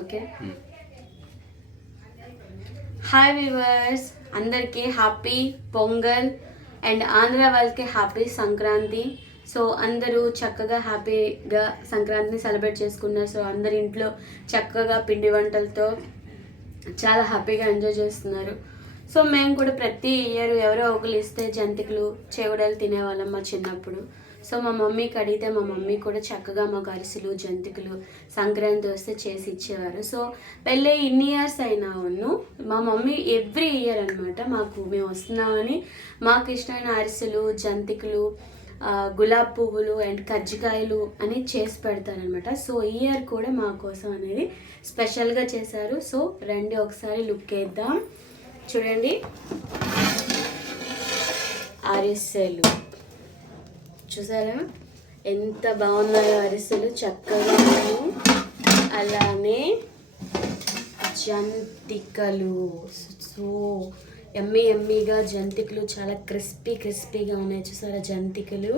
Okay. Hi viewers, అందరికీ happy pongal and Andhra వాళ్ళకి happy Sankranti. So అందరూ చక్కగా హ్యాపీగా సంక్రాంతిని సెలబ్రేట్ చేసుకున్నారు. సో అందరి ఇంట్లో చక్కగా పిండి వంటలతో చాలా హ్యాపీగా ఎంజాయ్ చేస్తున్నారు. సో మేము కూడా ప్రతి ఇయర్ ఎవరో ఒకరు ఇస్తే జంతికలు చేగడలు తినేవాళ్ళం మా చిన్నప్పుడు. సో మా మమ్మీకి అడిగితే మా మమ్మీ కూడా చక్కగా మాకు అరిసెలు జంతికలు సంక్రాంతి వస్తే చేసి ఇచ్చేవారు. సో పెళ్ళి ఇన్ని ఇయర్స్ అయినా మా మమ్మీ ఎవ్రీ ఇయర్ అనమాట మేము వస్తున్నామని మాకు ఇష్టమైన అరిసెలు జంతికలు గులాబ్ పువ్వులు అండ్ కజ్జికాయలు అని చేసి పెడతారనమాట. సో ఈ ఇయర్ కూడా మా కోసం అనేది స్పెషల్గా చేశారు. సో రండి ఒకసారి లుక్ వేద్దాం. చూడండి, అరిసెలు చూసారా ఎంత బాగున్నాయో, అరిసెలు చక్కగా. అలానే జంతికలు, సో ఎమ్మీగా జంతికలు చాలా క్రిస్పీగా ఉన్నాయి చూసారా జంతికలు.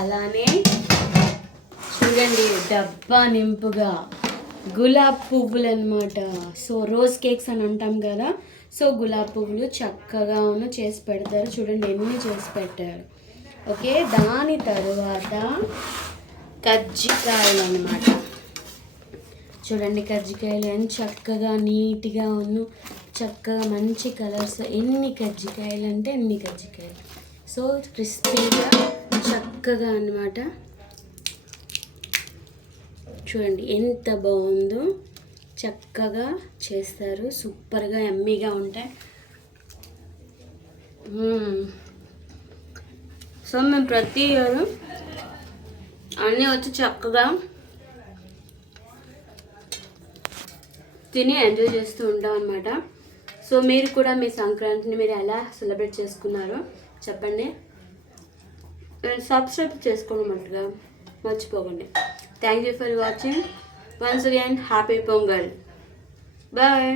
అలానే చూడండి డబ్బా నింపుగా గులాబ్ పువ్వులు అనమాట. సో రోజ్ కేక్స్ అని అంటాం కదా, సో గులాబ్ పువ్వులు చక్కగా చేసి పెడతారు. చూడండి ఎన్ని చేసి పెట్టారు. ఓకే, దాని తరువాత కజ్జికాయలు అనమాట. చూడండి కజ్జికాయలు ఎంత చక్కగా నీట్గా చక్కగా మంచి కలర్స్. ఎన్ని కజ్జికాయలు అంటే ఎన్ని కజ్జికాయలు. సో క్రిస్పీగా చక్కగా అన్నమాట. చూడండి ఎంత బాగుందో, చక్కగా చేస్తారు, సూపర్గా ఎమ్మీగా ఉంటాయి. సో మేము ప్రతి ఇయర్ అన్నీ వచ్చి చక్కగా తిని ఎంజాయ్ చేస్తూ ఉంటాం అనమాట. సో మీరు కూడా మీ సంక్రాంతిని మీరు ఎలా సెలబ్రేట్ చేసుకున్నారో చెప్పండి. సబ్స్క్రైబ్ చేసుకోవడం మర్చిపోకండి. Thank you for watching. Once again happy Pongal. Bye.